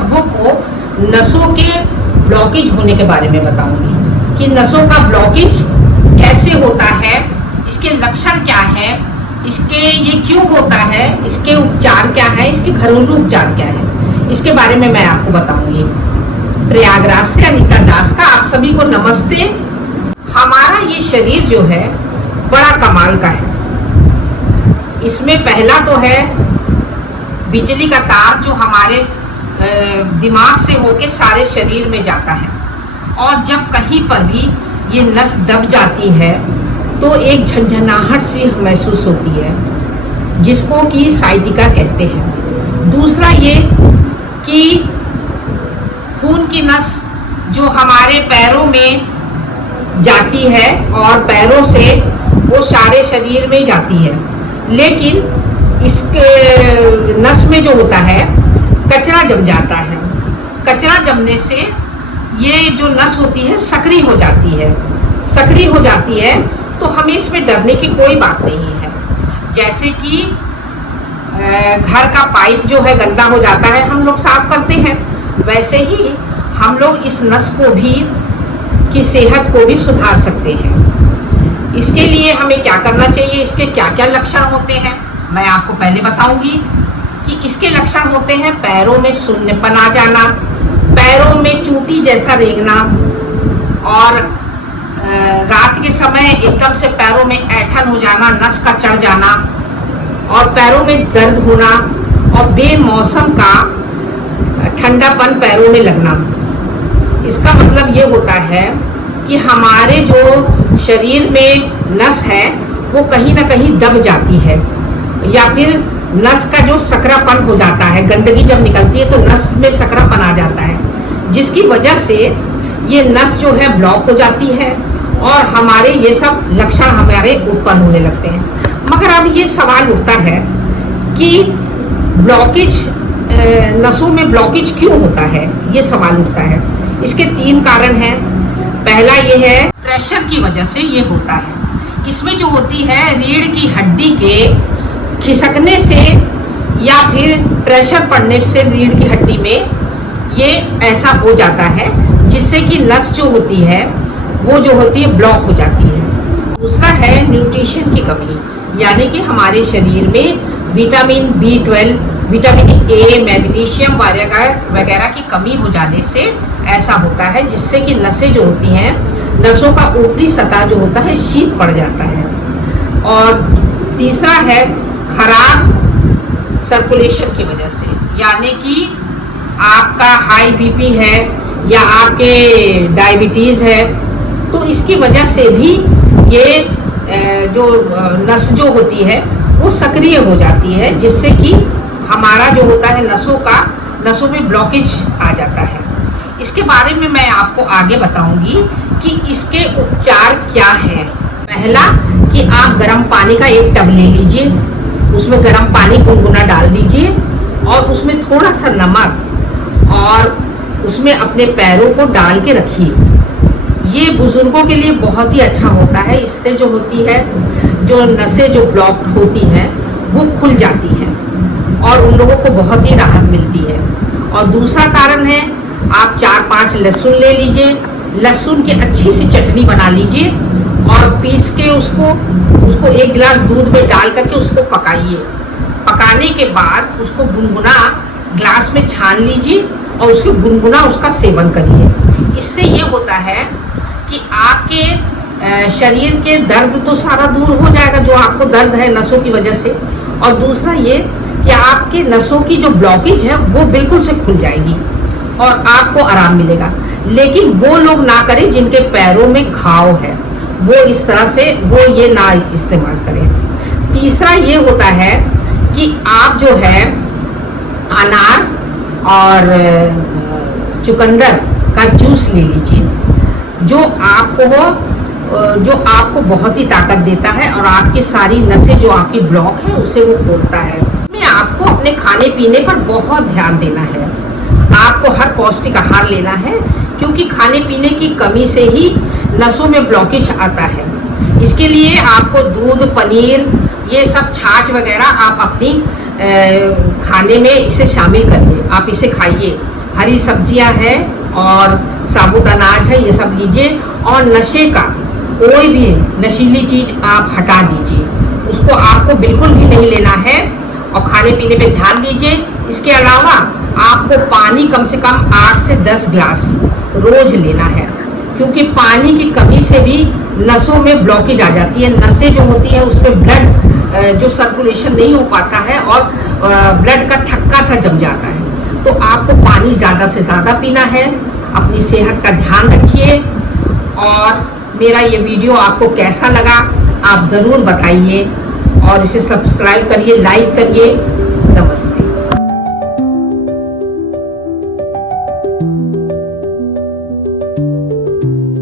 सबों को नसों के ब्लॉकेज होने के बारे में बताऊंगी कि नसों का ब्लॉकेज कैसे होता है, इसके लक्षण क्या है, इसके ये क्यों होता है, इसके उपचार क्या है, इसके घरेलू उपचार क्या है, इसके बारे में मैं आपको बताऊंगी। प्रयागराज से अनीता दास का आप सभी को नमस्ते। हमारा ये शरीर जो है बड़ा कमाल का है। इसमें पहला तो है बिजली का तार जो हमारे दिमाग से होके सारे शरीर में जाता है, और जब कहीं पर भी ये नस दब जाती है तो एक झंझनाहट सी महसूस होती है, जिसको कि साइटिका कहते हैं। दूसरा ये कि खून की नस जो हमारे पैरों में जाती है और पैरों से वो सारे शरीर में जाती है, लेकिन इसके नस में जो होता है कचरा जम जाता है। कचरा जमने से ये जो नस होती है सक्रिय हो जाती है। सक्रिय हो जाती है तो हमें इसमें डरने की कोई बात नहीं है। जैसे कि घर का पाइप जो है गंदा हो जाता है, हम लोग साफ करते हैं, वैसे ही हम लोग इस नस को भी की सेहत को भी सुधार सकते हैं। इसके लिए हमें क्या करना चाहिए, इसके क्या क्या लक्षण होते हैं, मैं आपको पहले बताऊंगी कि इसके लक्षण होते हैं पैरों में शून्यपन आ जाना, पैरों में चूटी जैसा रेंगना, और रात के समय एकदम से पैरों में ऐंठन हो जाना, नस का चढ़ जाना, और पैरों में दर्द होना, और बेमौसम का ठंडापन पैरों में लगना। इसका मतलब ये होता है कि हमारे जो शरीर में नस है वो कहीं ना कहीं दब जाती है, या फिर नस का जो सकरापन हो जाता है, गंदगी जब निकलती है तो नस में सकरापन आ जाता है, जिसकी वजह से ये नस जो है ब्लॉक हो जाती है और हमारे ये सब लक्षण हमारे उत्पन्न होने लगते हैं। मगर अब ये सवाल उठता है कि ब्लॉकेज, नसों में ब्लॉकेज क्यों होता है, ये सवाल उठता है। इसके 3 कारण हैं। पहला ये है प्रेशर की वजह से ये होता है। इसमें जो होती है रीढ़ की हड्डी के खिसकने से या फिर प्रेशर पड़ने से रीढ़ की हड्डी में ये ऐसा हो जाता है, जिससे कि नस जो होती है वो जो होती है ब्लॉक हो जाती है। दूसरा है न्यूट्रिशन की कमी, यानी कि हमारे शरीर में vitamin B12, vitamin A, magnesium वगैरह की कमी हो जाने से ऐसा होता है, जिससे कि नसें जो होती हैं, नसों का ऊपरी सतह जो होता है शीत पड़ जाता है। और तीसरा है खराब सर्कुलेशन की वजह से, यानी कि आपका हाई BP है या आपके डायबिटीज़ है, तो इसकी वजह से भी ये जो नस जो होती है वो सक्रिय हो जाती है, जिससे कि हमारा जो होता है नसों में ब्लॉकेज आ जाता है। इसके बारे में मैं आपको आगे बताऊंगी कि इसके उपचार क्या है। पहला कि आप गर्म पानी का एक टब ले लीजिए, उसमें गर्म पानी गुनगुना डाल दीजिए और उसमें थोड़ा सा नमक और उसमें अपने पैरों को डाल के रखिए। ये बुजुर्गों के लिए बहुत ही अच्छा होता है। इससे जो होती है, जो नसें जो ब्लॉक होती हैं वो खुल जाती हैं और उन लोगों को बहुत ही राहत मिलती है। और दूसरा कारण है, आप 4-5 लहसुन ले लीजिए, लहसुन की अच्छी सी चटनी बना लीजिए और पीस के उसको 1 गिलास दूध में डाल करके उसको पकाइए। पकाने के बाद उसको गुनगुना ग्लास में छान लीजिए और उसको गुनगुना उसका सेवन करिए। इससे ये होता है कि आपके शरीर के दर्द तो सारा दूर हो जाएगा, जो आपको दर्द है नसों की वजह से, और दूसरा ये कि आपके नसों की जो ब्लॉकेज है वो बिल्कुल से खुल जाएगी और आपको आराम मिलेगा। लेकिन वो लोग ना करें जिनके पैरों में घाव है, वो इस तरह से वो ये ना इस्तेमाल करें। तीसरा ये होता है कि आप जो है अनार और चुकंदर का जूस ले लीजिए, जो आपको बहुत ही ताकत देता है और आपकी सारी नसें जो आपकी ब्लॉक है उसे वो खोलता है। में आपको अपने खाने पीने पर बहुत ध्यान देना है। आपको हर पौष्टिक आहार लेना है, क्योंकि खाने पीने की कमी से ही नसों में ब्लॉकेज आता है। इसके लिए आपको दूध, पनीर, ये सब छाछ वगैरह आप अपनी खाने में इसे शामिल करिए, आप इसे खाइए। हरी सब्जियां हैं और साबुत अनाज है, ये सब लीजिए। और नशे का कोई भी नशीली चीज़ आप हटा दीजिए, उसको आपको बिल्कुल भी नहीं लेना है और खाने पीने पे ध्यान दीजिए। इसके अलावा आपको पानी कम से कम 8 से 10 ग्लास रोज लेना है, क्योंकि पानी की कमी से भी नसों में ब्लॉकेज आ जाती है। नसें जो होती है उसमें ब्लड जो सर्कुलेशन नहीं हो पाता है और ब्लड का थक्का सा जम जाता है। तो आपको पानी ज़्यादा से ज़्यादा पीना है। अपनी सेहत का ध्यान रखिए और मेरा ये वीडियो आपको कैसा लगा आप ज़रूर बताइए और इसे सब्सक्राइब करिए, लाइक करिए